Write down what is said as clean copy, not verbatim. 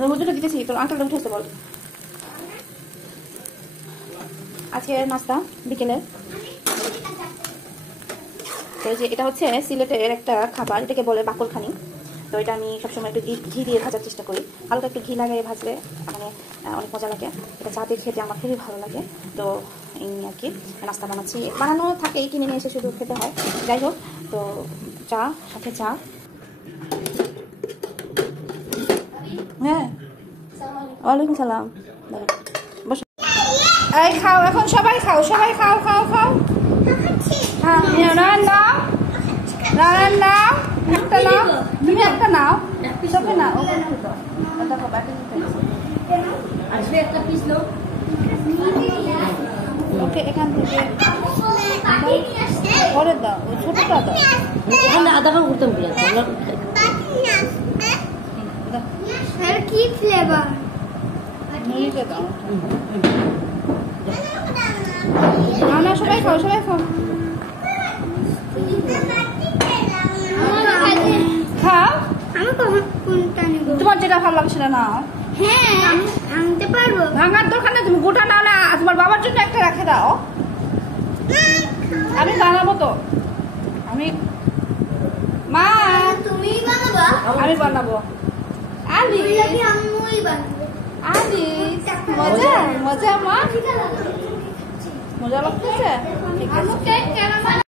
রোজটা দিতেছি তোর আঙ্কেলটা উঠে আসতে বল। আজকে নাস্তা বিকেলে তো যে এটা হচ্ছে সিলেটের একটা খাবার, এটাকে বলে বাকরখানি। তো এটা আমি সবসময় একটু ঘি দিয়ে ভাজার চেষ্টা করি, হালকা একটু ঘি লাগাই ভাজলে মানে অনেক মজা লাগে। এটা চা দিয়ে খেতে আমার খুবই ভালো লাগে। তো এই আর কি নাস্তা বানাচ্ছি, বানানো থাকে কিনে নিয়ে এসে শুধু খেতে হয়। যাই হোক, তো চা সাথে চা। হ্যাঁ, ওয়ালাইকুম সালাম। বসো, এই খাও এখন, সবাই খাও, সবাই খাও খাও খাও। হ্যাঁ রান নাও, রান নাও, একটা নাও, তুমি একটা নাও, সবাই নাও। দেখো ব্যাটে আসবে একটা পিস লো। ওকে এখান থেকে পরে দাও, ওই ছোটটা দাও, ওখানে আধা কাপ করতাম কি ফ্লেভার মুড়িতে দাও। না না সবাই খাও, সবাই খাও, খাও। আমি কোনটা নেব? তোমার যেটা ভালো লাগে সেটা নাও। হ্যাঁ আমি আনতে পারবো। ভাঙার দরকার নেই, তুমি গোটা নাও না, তোমার বাবার জন্য একটা রেখে দাও। আমি বানাবো তো, আমি মা তুমি বানাবা? আমি বানাবো। আলি আম্মুই বানাবে। আলি মজা মজা, মা মজা লাগতেছে। আম্মু কেক কেন বানাবে?